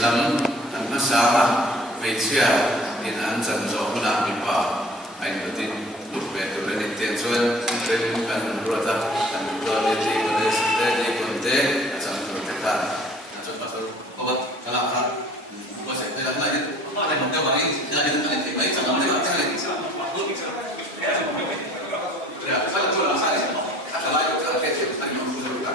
Islam an masama mai chia in an chan zo na mi pa ai no tin lu pe to le ten chuan ten kan ro ta kan ro le ti ko le ste le kon te chan ro te ta chan pa so ko ba kala ha ko se te la na ni ai no te ba ni na ni ta ni mai chan na te ba ya sa la to la sa ni ta la yo ta ke se ta ni mo ru ta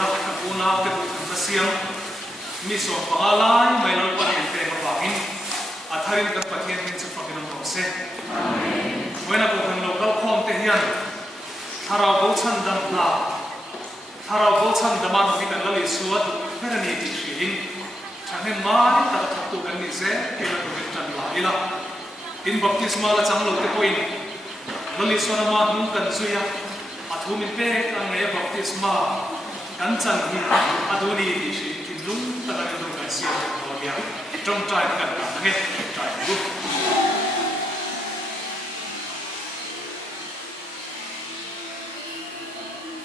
ra ka puna te ka siam mi so pangalai mai lo pa hin te ma wangin atharin ka pathian hin chu pakin no se amen wena ko kan lo kal khom te hian harau bo chan dam na harau bo chan dama no ki kan lali suat herani ti shing chane mai ta ka tu kan ni se ke la ko tan la ila in baptisma la chang lo te point lali suana ma nu kan suya athumin pe kan ne baptisma kan chan hi aduni ti shi tin lung ta kan do kan sia lo ya trong trai kan ka nge